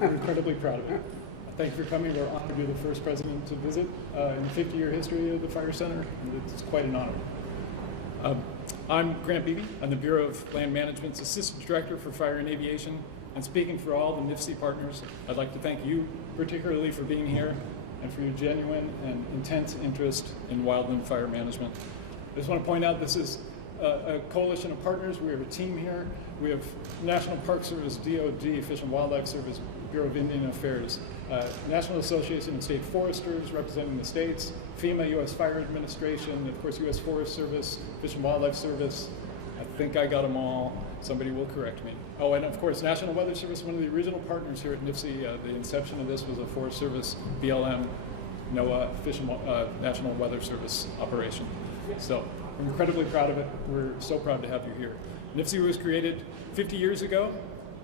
We're incredibly proud of it. Thank you for coming. We're honored to be the first president to visit in the 50-year history of the Fire Center, and it's quite an honor. I'm Grant Beebe. I'm the Bureau of Land Management's Assistant Director for Fire and Aviation, and speaking for all the NIFC partners, I'd like to thank you particularly for being here and for your genuine and intense interest in wildland fire management. I just want to point out this is a coalition of partners. We have a team here. We have National Park Service, DOD, Fish and Wildlife Service, Bureau of Indian Affairs, National Association of State Foresters representing the states, FEMA, U.S. Fire Administration, of course U.S. Forest Service, Fish and Wildlife Service. I think I got them all. Somebody will correct me. Oh, and of course National Weather Service, one of the original partners here at NIFC. The inception of this was a Forest Service, BLM, NOAA, Fish and National Weather Service operation. So we're incredibly proud of it. We're so proud to have you here. NIFC was created 50 years ago,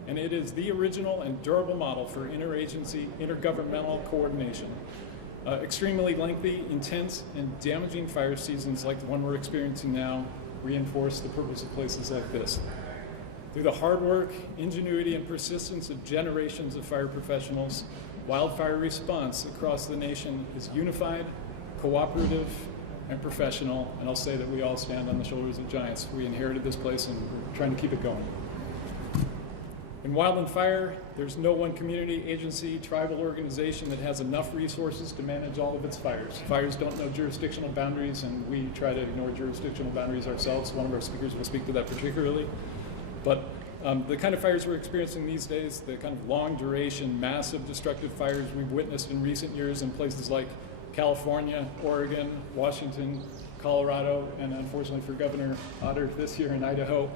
and it is the original and durable model for interagency, intergovernmental coordination. Extremely lengthy, intense, and damaging fire seasons like the one we're experiencing now reinforce the purpose of places like this. Through the hard work, ingenuity, and persistence of generations of fire professionals, wildfire response across the nation is unified, cooperative, and professional, and I'll say that we all stand on the shoulders of giants. We inherited this place and we're trying to keep it going. In wildland fire, there's no one community, agency, tribal organization that has enough resources to manage all of its fires. Fires don't know jurisdictional boundaries, and we try to ignore jurisdictional boundaries ourselves. One of our speakers will speak to that particularly. But the kind of fires we're experiencing these days, the kind of long duration, massive destructive fires we've witnessed in recent years in places like California, Oregon, Washington, Colorado, and unfortunately for Governor Otter this year in Idaho,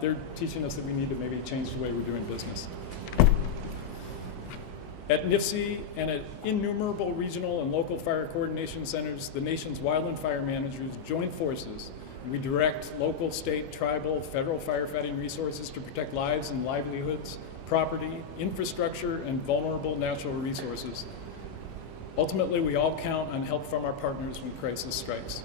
they're teaching us that we need to maybe change the way we're doing business. At NIFC and at innumerable regional and local fire coordination centers, the nation's wildland fire managers join forces. We direct local, state, tribal, federal firefighting resources to protect lives and livelihoods, property, infrastructure, and vulnerable natural resources. Ultimately, we all count on help from our partners when crisis strikes.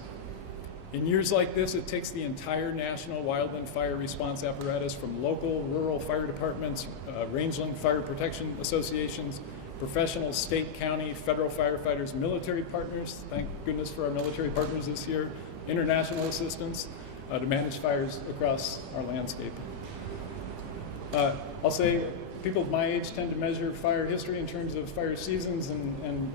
In years like this, it takes the entire national wildland fire response apparatus from local, rural fire departments, rangeland fire protection associations, professional state, county, federal firefighters, military partners, thank goodness for our military partners this year, international assistance to manage fires across our landscape. I'll say people of my age tend to measure fire history in terms of fire seasons, and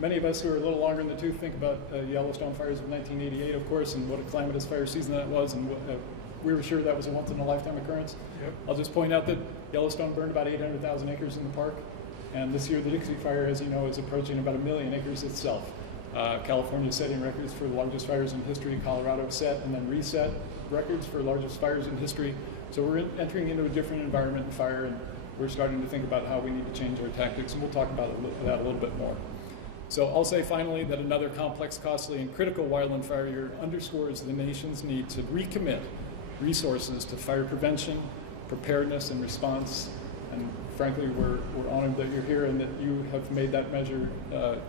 many of us who are a little longer in the tooth think about Yellowstone fires of 1988, of course, and what a calamitous fire season that was, and we were sure that was a once-in-a-lifetime occurrence. Yep. I'll just point out that Yellowstone burned about 800,000 acres in the park, and this year the Dixie Fire, as you know, is approaching about 1 million acres itself. California is setting records for the largest fires in history. Colorado set and then reset records for largest fires in history. So we're entering into a different environment in fire, and we're starting to think about how we need to change our tactics, and we'll talk about that a little bit more. So I'll say finally that another complex, costly, and critical wildland fire year underscores the nation's need to recommit resources to fire prevention, preparedness, and response. And frankly, we're honored that you're here and that you have made that measure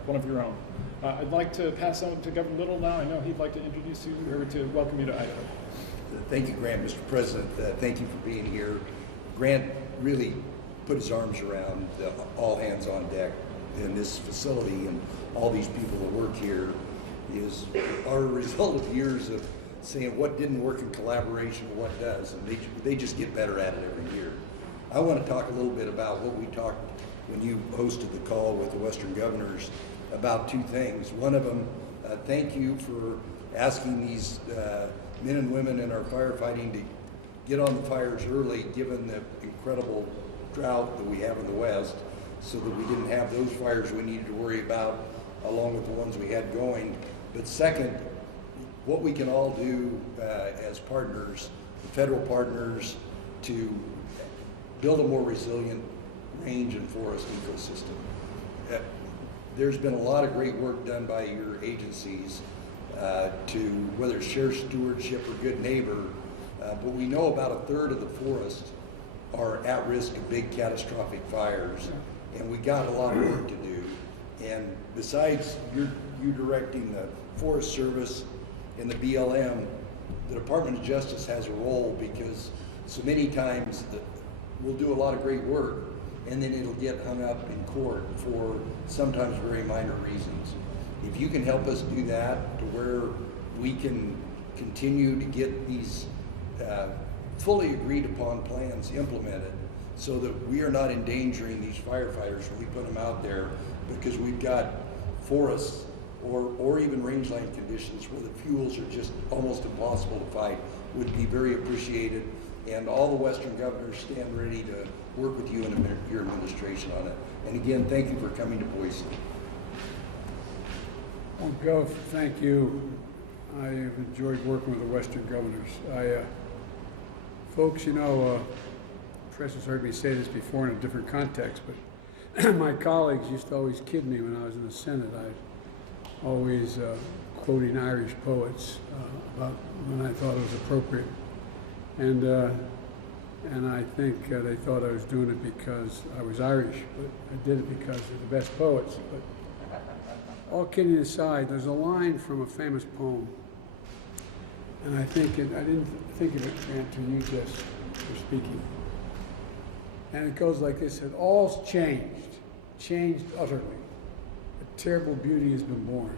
one of your own. I'd like to pass on to Governor Little now. I know he'd like to introduce you or to welcome you to Idaho. Thank you, Grant, Mr. President. Thank you for being here. Grant really put his arms around all hands on deck in this facility, and all these people that work here are a result of years of saying what didn't work in collaboration, what does, and they just get better at it every year. I want to talk a little bit about what we talked when you hosted the call with the Western governors about two things. One of them, thank you for asking these men and women in our firefighting to get on the fires early, given the incredible drought that we have in the West, so that we didn't have those fires we needed to worry about along with the ones we had going. But second, what we can all do as partners, federal partners, to build a more resilient range and forest ecosystem. There's been a lot of great work done by your agencies to, whether it's shared stewardship or good neighbor, but we know about a third of the forest are at risk of big catastrophic fires, and we got a lot of work to do. And besides you directing the Forest Service and the BLM, the Department of Justice has a role, because so many times we'll do a lot of great work, and then it'll get hung up in court for sometimes very minor reasons. If you can help us do that to where we can continue to get these fully agreed upon plans implemented so that we are not endangering these firefighters when we put them out there because we've got forests or even rangeland conditions where the fuels are just almost impossible to fight, would be very appreciated. And all the Western governors stand ready to work with you and your administration on it. And again, thank you for coming to Boise. Well, Gov, thank you. I have enjoyed working with the Western governors. Folks, you know, Press has heard me say this before in a different context, but my colleagues used to always kid me when I was in the Senate. I always quoting Irish poets about when I thought it was appropriate. And I think they thought I was doing it because I was Irish, but I did it because they're the best poets. But all kidding aside, there's a line from a famous poem, and I didn't think of it, Grant, until you just were speaking. And it goes like this: that all's changed utterly. A terrible beauty has been born.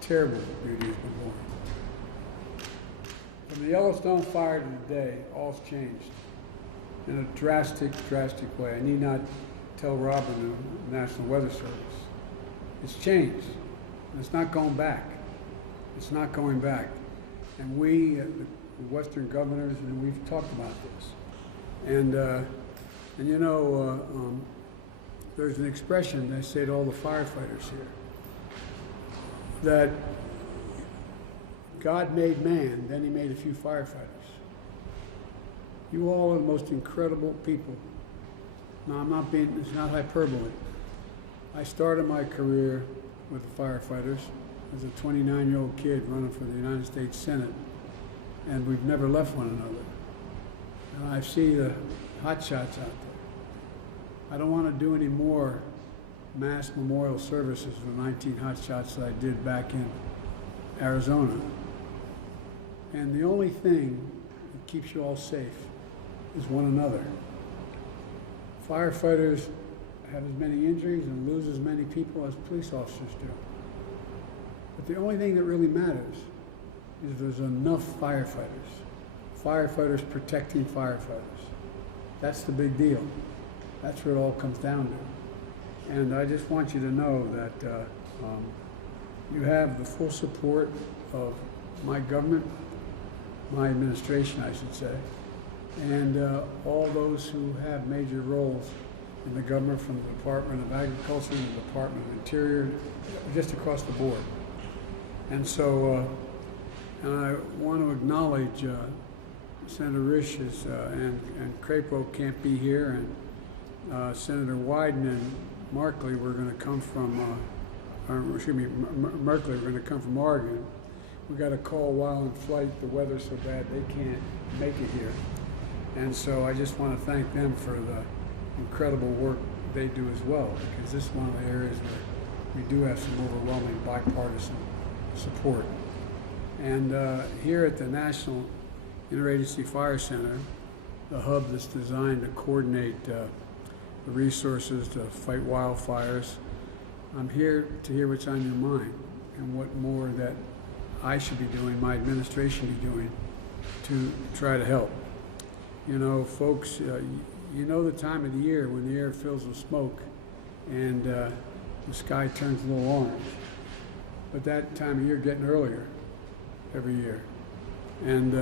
Terrible beauty has been born. From the Yellowstone fire to today, all's changed in a drastic way. I need not tell Robin, the National Weather Service. It's changed. And it's not going back. It's not going back. And we, the Western governors, and we've talked about this. And you know, there's an expression they say to all the firefighters here, that God made man, then he made a few firefighters. You all are the most incredible people. No, it's not hyperbole. I started my career with the firefighters as a 29-year-old kid running for the United States Senate, and we've never left one another. And I see the hot shots out there. I don't want to do any more mass memorial services for 19 hot shots that I did back in Arizona. And the only thing that keeps you all safe is one another. Firefighters have as many injuries and lose as many people as police officers do. But the only thing that really matters is there's enough firefighters. Firefighters protecting firefighters. That's the big deal. That's what it all comes down to. And I just want you to know that you have the full support of my government, my administration, I should say, and all those who have major roles in the government, from the Department of Agriculture to the Department of Interior, just across the board. And so, and I want to acknowledge Senator Risch's and Crapo can't be here, and Senator Wyden and Markley were going to come from, Merkley were going to come from Oregon. We got a call while in flight. The weather's so bad they can't make it here. And so I just want to thank them for the incredible work they do as well, because this is one of the areas where we do have some overwhelming bipartisan support. And here at the National Interagency Fire Center, the hub that's designed to coordinate the resources to fight wildfires, I'm here to hear what's on your mind and what more that I should be doing, my administration be doing, to try to help. You know, folks, you know the time of the year when the air fills with smoke and the sky turns a little orange. But that time of year getting earlier every year. And,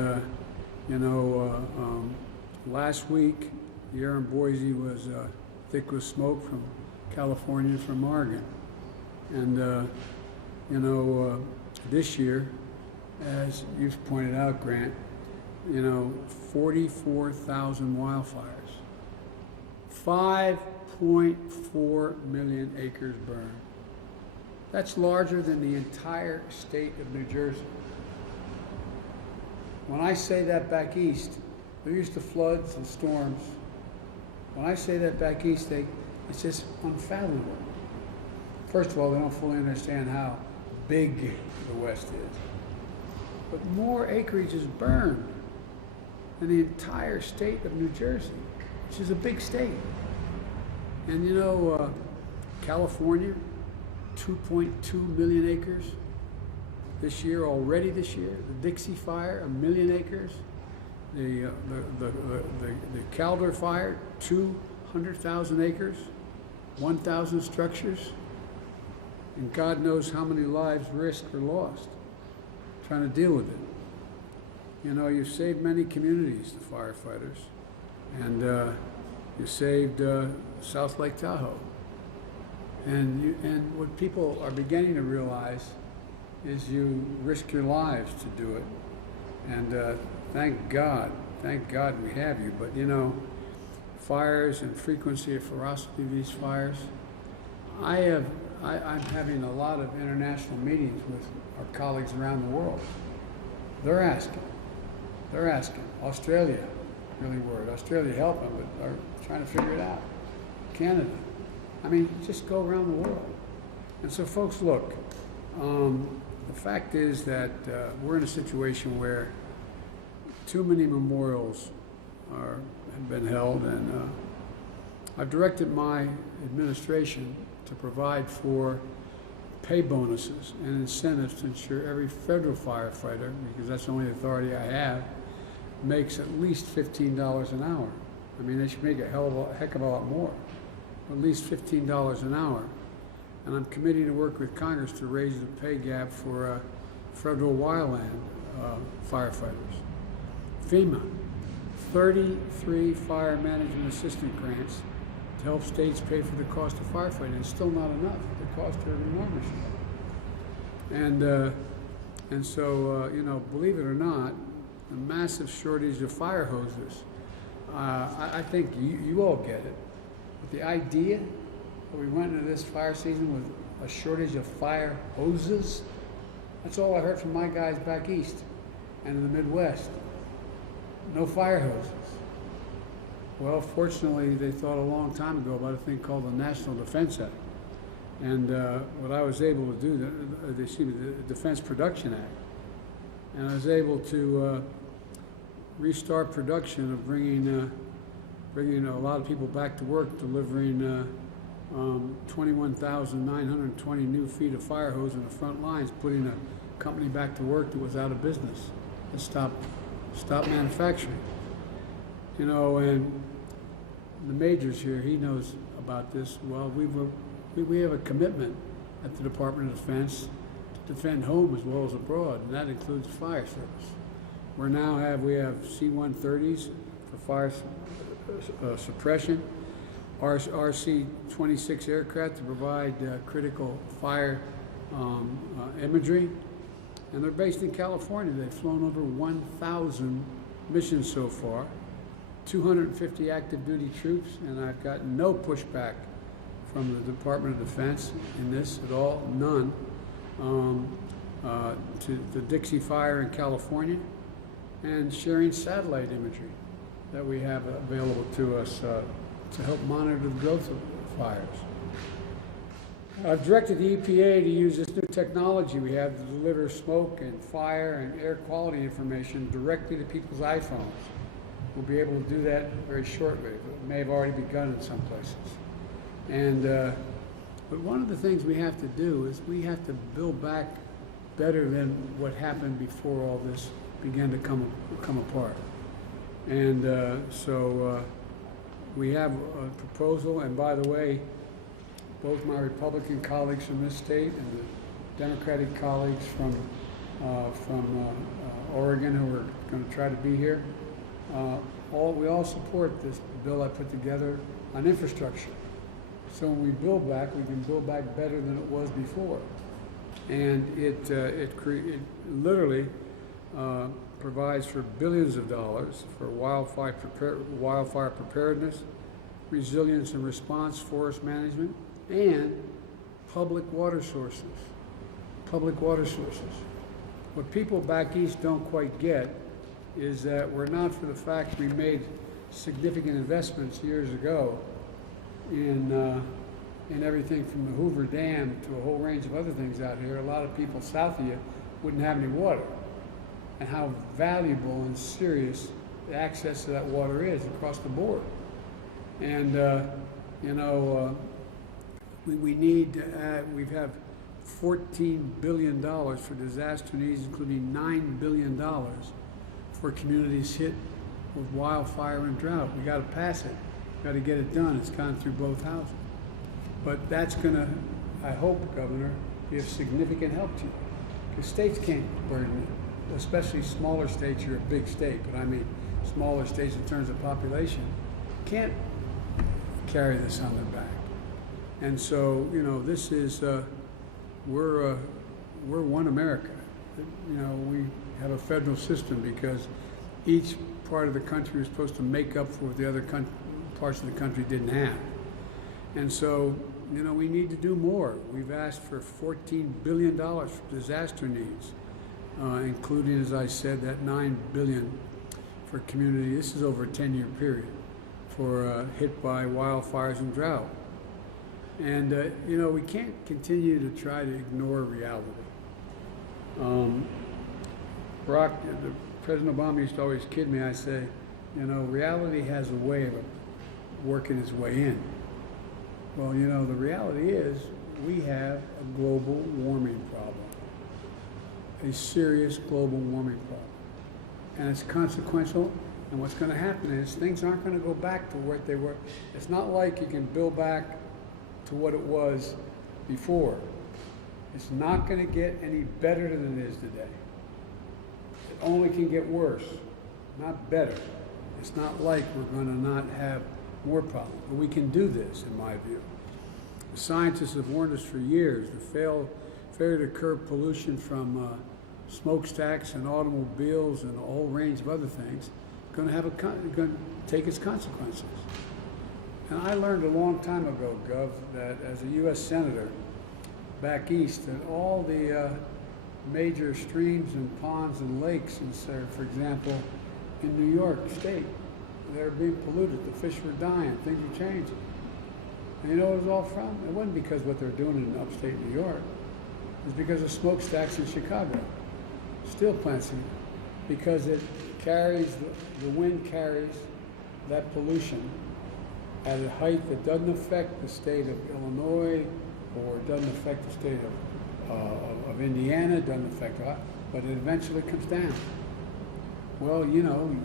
you know, last week, the air in Boise was thick with smoke from California and from Oregon. And, you know, this year, as you've pointed out, Grant, you know, 44,000 wildfires, 5.4 million acres burned. That's larger than the entire state of New Jersey. When I say that back east, they're used to floods and storms. When I say that back east, it's just unfathomable. First of all, they don't fully understand how big the West is. But more acreage is burned than the entire state of New Jersey, which is a big state. And you know, California, 2.2 million acres this year, already this year. The Dixie Fire, 1 million acres. The Calder Fire, 200,000 acres, 1,000 structures. And God knows how many lives risked or lost trying to deal with it. You know, you've saved many communities, the firefighters, and you saved South Lake Tahoe. And what people are beginning to realize is you risk your lives to do it. And thank God we have you. But you know, fires and frequency of ferocity of these fires, I'm having a lot of international meetings with our colleagues around the world. They're asking. Australia, really worried. Australia helping, but are trying to figure it out. Canada. I mean, just go around the world. And so folks, look, the fact is that we're in a situation where too many memorials have been held, and I've directed my administration to provide for pay bonuses and incentives to ensure every federal firefighter, because that's the only authority I have, makes at least $15 an hour. I mean, they should make a heck of a lot more, at least $15 an hour. And I'm committing to work with Congress to raise the pay gap for federal wildland firefighters. FEMA, 33 fire management assistant grants to help states pay for the cost of firefighting. It's still not enough. The costs are enormous. And so, you know, believe it or not, a massive shortage of fire hoses. I think you all get it. But the idea that we went into this fire season with a shortage of fire hoses, that's all I heard from my guys back east and in the Midwest. No fire hoses. Well, fortunately, they thought a long time ago about a thing called the National Defense Act. And what I was able to do, the Defense Production Act, and I was able to restart production of bringing a lot of people back to work, delivering 21,920 new feet of fire hose in the front lines, putting a company back to work that was out of business and stopped manufacturing. You know, and the majors here, he knows about this. Well, we have a commitment at the Department of Defense to defend home as well as abroad, and that includes fire service. We have C-130s for fire suppression, RC-26 aircraft to provide critical fire imagery, and they're based in California. They've flown over 1,000 missions so far, 250 active duty troops, and I've got no pushback from the Department of Defense in this at all, none, to the Dixie Fire in California, and sharing satellite imagery that we have available to us to help monitor the growth of fires. I've directed the EPA to use this new technology we have to deliver smoke and fire and air quality information directly to people's iPhones. We'll be able to do that very shortly. It may have already begun in some places. And but one of the things we have to do is we have to build back better than what happened before all this began to come apart. And so we have a proposal, and by the way, both my Republican colleagues from this state and the Democratic colleagues from Oregon who are going to try to be here, we all support this bill I put together on infrastructure. So when we build back, we can build back better than it was before. And it literally provides for billions of dollars for wildfire preparedness, resilience and response, forest management, and public water sources. What people back east don't quite get is that we're not for the fact we made significant investments years ago in everything from the Hoover Dam to a whole range of other things out here. A lot of people south of you wouldn't have any water, and how valuable and serious the access to that water is across the board. And You know, we need to add, we have $14 billion for disaster needs, including $9 billion for communities hit with wildfire and drought. We got to pass it. We got to get it done. It's gone through both houses. But that's going to, I hope, Governor, be of significant help to you. Because states can't burden it, especially smaller states. You're a big state, but I mean smaller states in terms of population can't carry this on their back. And so, you know, this is, we're one America. You know, we have a federal system because each part of the country is supposed to make up for what the other parts of the country didn't have. And so, you know, we need to do more. We've asked for $14 billion for disaster needs, including, as I said, that $9 billion for community. This is over a 10-year period for hit by wildfires and drought. And, you know, we can't continue to try to ignore reality. President Obama used to always kid me. I say, you know, reality has a way of working its way in. Well, you know, the reality is we have a global warming problem, a serious global warming problem. And it's consequential, and what's going to happen is things aren't going to go back to what they were. It's not like you can build back to what it was before. It's not going to get any better than it is today. It only can get worse, not better. It's not like we're going to not have more problems, but we can do this, in my view. The scientists have warned us for years. The failure to curb pollution from smokestacks and automobiles and a whole range of other things is going to take its consequences. And I learned a long time ago, Gov, that as a U.S. Senator back east, that all the major streams and ponds and lakes, for example, in New York State, they're being polluted. The fish were dying. Things are changing. And you know what it was all from? It wasn't because of what they're doing in upstate New York. It was because of smokestacks in Chicago, steel plants, because it carries, the wind carries that pollution at a height that doesn't affect the state of Illinois, or it doesn't affect the state of Indiana, it doesn't affect, but it eventually comes down. Well, you know,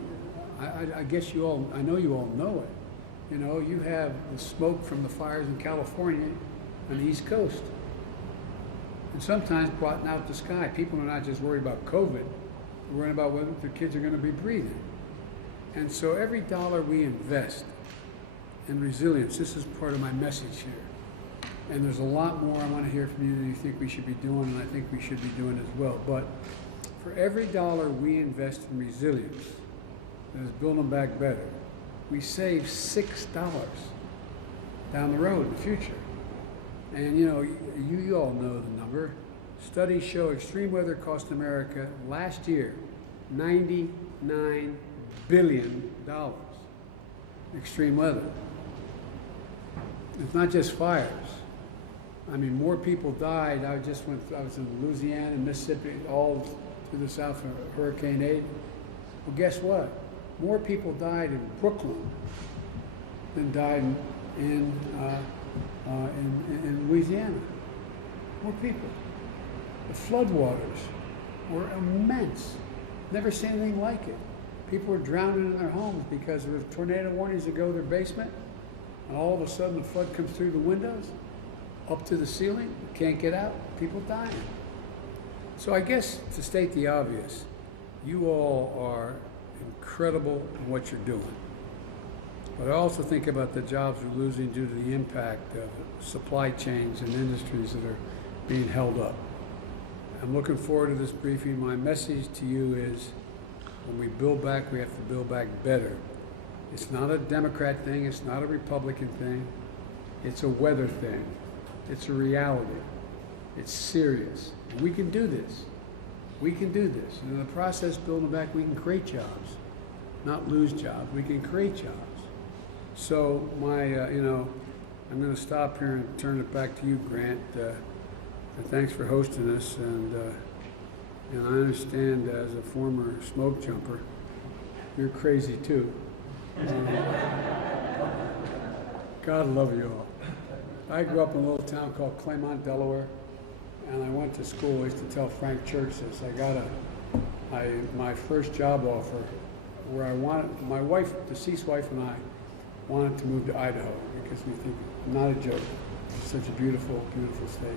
I guess you all, I know you all know it. You know, you have the smoke from the fires in California on the East Coast. And sometimes blotting out the sky. People are not just worried about COVID, they're worried about whether their kids are going to be breathing. And so every dollar we invest in resilience, this is part of my message here. And there's a lot more I want to hear from you than you think we should be doing, and I think we should be doing as well. But for every dollar we invest in resilience, that is building back better, we save $6 down the road in the future. And you know, you all know the number. Studies show extreme weather cost America last year $99 billion. Extreme weather. It's not just fires. I mean, more people died. I was in Louisiana and Mississippi, all to the south of Hurricane 8. Well, guess what? More people died in Brooklyn than died in Louisiana. More people. The floodwaters were immense. Never seen anything like it. People were drowning in their homes because there was tornado warnings that go to their basement, and all of a sudden the flood comes through the windows, up to the ceiling, can't get out, people dying. So I guess, to state the obvious, you all are incredible in what you're doing. But I also think about the jobs we're losing due to the impact of supply chains and industries that are being held up. I'm looking forward to this briefing. My message to you is, when we build back, we have to build back better. It's not a Democrat thing, it's not a Republican thing, it's a weather thing. It's a reality. It's serious. And we can do this. We can do this. And in the process of building back, we can create jobs, not lose jobs. We can create jobs. So you know, I'm going to stop here and turn it back to you, Grant. Thanks for hosting us. And I understand, as a former smoke jumper, you're crazy too. God love you all. I grew up in a little town called Claymont, Delaware, and I went to school. I used to tell Frank Church this. I got my first job offer where I wanted, my wife, deceased wife, and I wanted to move to Idaho because we think, not a joke, it's such a beautiful, beautiful state.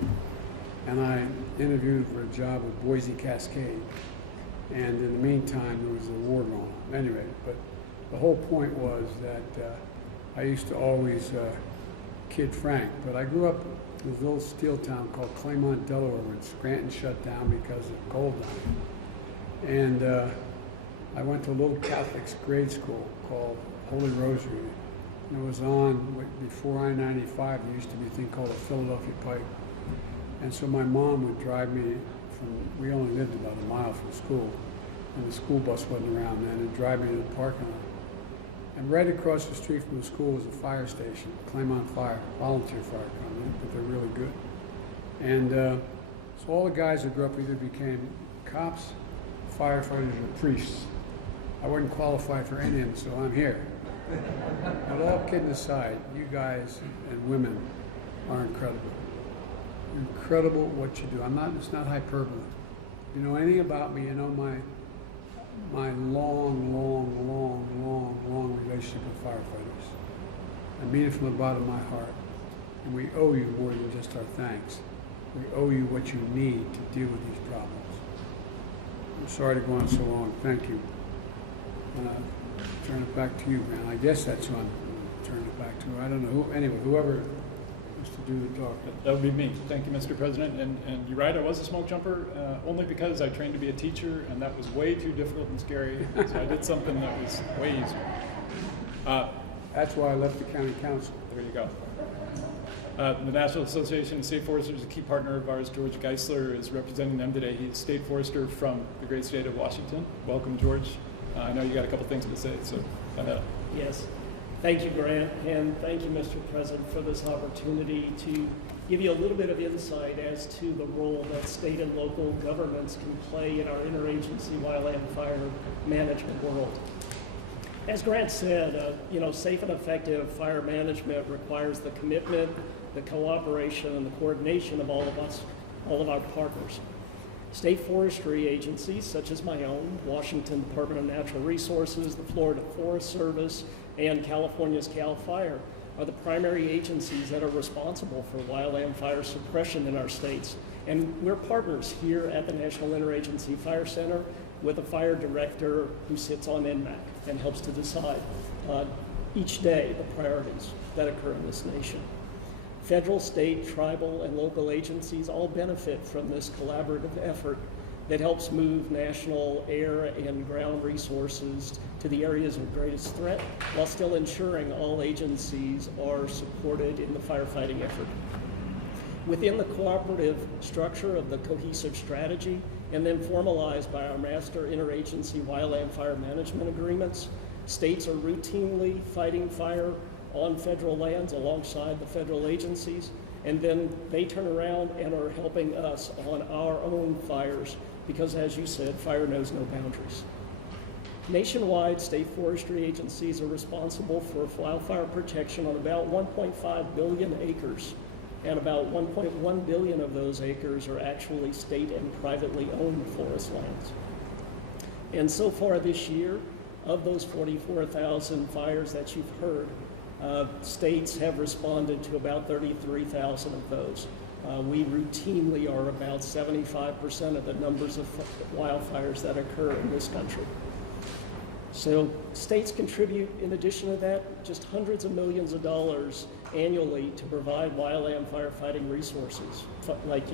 And I interviewed for a job with Boise Cascade. And in the meantime, there was a war going on. Anyway, but the whole point was that I used to always kid Frank, but I grew up in this little steel town called Claymont, Delaware, when Scranton shut down because of gold mining. And I went to a little Catholic grade school called Holy Rosary. And it was on, before I-95, there used to be a thing called the Philadelphia Pike. And so my mom would drive me from, we only lived about a mile from school, and the school bus wasn't around then, and drive me to the parking lot. And right across the street from the school was a fire station, Claymont Fire, volunteer fire company, but they're really good. And so all the guys who grew up either became cops, firefighters, or priests. I wouldn't qualify for any of them, so I'm here. But all kidding aside, you guys and women are incredible. Incredible what you do. It's not hyperbole. If you know anything about me, you know my long relationship with firefighters. I mean it from the bottom of my heart. And we owe you more than just our thanks. We owe you what you need to deal with these problems. I'm sorry to go on so long. Thank you. Turn it back to you, man. I guess that's who I'm turning it back to. I don't know who. Anyway, whoever wants to do the talk. That would be me. Thank you, Mr. President. And you're right, I was a smoke jumper, only because I trained to be a teacher, and that was way too difficult and scary. So I did something that was way easier. That's why I left the county council. There you go. The National Association of State Foresters is a key partner of ours. George Geisler is representing them today. He's a state forester from the great state of Washington. Welcome, George. I know you got a couple things to say, so go ahead. Yes. Thank you, Grant, and thank you, Mr. President, for this opportunity to give you a little bit of insight as to the role that state and local governments can play in our interagency wildland fire management world. As Grant said, safe and effective fire management requires the commitment, the cooperation, and the coordination of all of us, all of our partners. State forestry agencies, such as my own, Washington Department of Natural Resources, the Florida Forest Service, and California's CAL FIRE, are the primary agencies that are responsible for wildland fire suppression in our states. And we're partners here at the National Interagency Fire Center with a fire director who sits on NMAC and helps to decide each day the priorities that occur in this nation. Federal, state, tribal, and local agencies all benefit from this collaborative effort that helps move national air and ground resources to the areas of greatest threat while still ensuring all agencies are supported in the firefighting effort. Within the cooperative structure of the cohesive strategy and then formalized by our master interagency wildland fire management agreements, states are routinely fighting fire on federal lands alongside the federal agencies, and then they turn around and are helping us on our own fires because, as you said, fire knows no boundaries. Nationwide, state forestry agencies are responsible for wildfire protection on about 1.5 billion acres, and about 1.1 billion of those acres are actually state and privately owned forest lands. And so far this year, of those 44,000 fires that you've heard, states have responded to about 33,000 of those. We routinely are about 75% of the numbers of wildfires that occur in this country. So states contribute, in addition to that, just hundreds of millions of dollars annually to provide wildland firefighting resources, like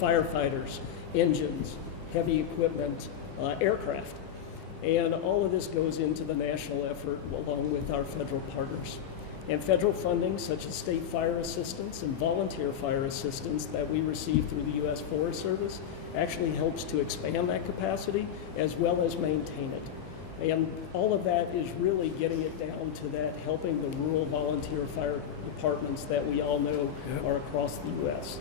firefighters, engines, heavy equipment, aircraft. And all of this goes into the national effort along with our federal partners. And federal funding, such as state fire assistance and volunteer fire assistance that we receive through the U.S. Forest Service, actually helps to expand that capacity as well as maintain it. And all of that is really getting it down to that, helping the rural volunteer fire departments that we all know are across the U.S.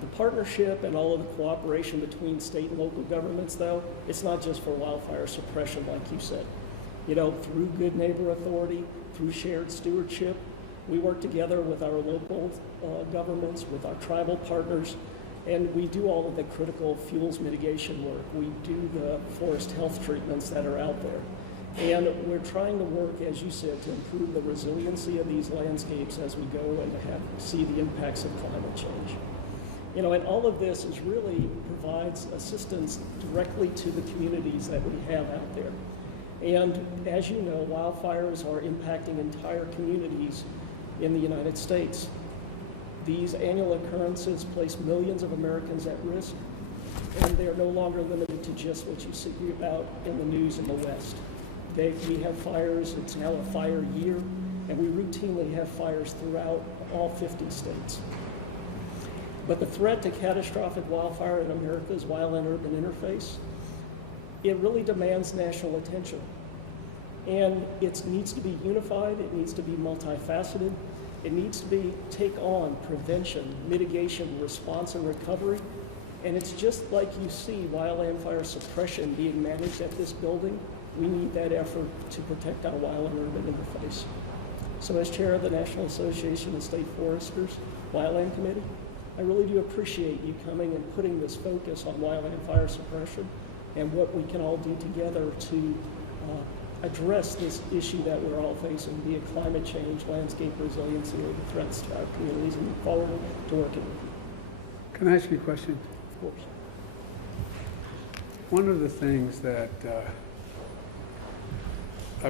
The partnership and all of the cooperation between state and local governments, though, it's not just for wildfire suppression, like you said. You know, through Good Neighbor Authority, through shared stewardship, we work together with our local governments, with our tribal partners, and we do all of the critical fuels mitigation work. We do the forest health treatments that are out there. And we're trying to work, as you said, to improve the resiliency of these landscapes as we go and to see the impacts of climate change. You know, and all of this is really provides assistance directly to the communities that we have out there. And as you know, wildfires are impacting entire communities in the United States. These annual occurrences place millions of Americans at risk, and they're no longer limited to just what you see about in the news in the West. We have fires, it's now a fire year, and we routinely have fires throughout all 50 states. But the threat to catastrophic wildfire in America's wildland-urban interface, it really demands national attention. And it needs to be unified, it needs to be multifaceted, it needs to take on prevention, mitigation, response, and recovery. And it's just like you see wildland fire suppression being managed at this building. We need that effort to protect our wildland-urban interface. So as chair of the National Association of State Foresters Wildland Committee, I really do appreciate you coming and putting this focus on wildland fire suppression and what we can all do together to address this issue that we're all facing, be it climate change, landscape resiliency, or the threats to our communities, and look forward to working with you. Can I ask you a question? Of course. One of the things that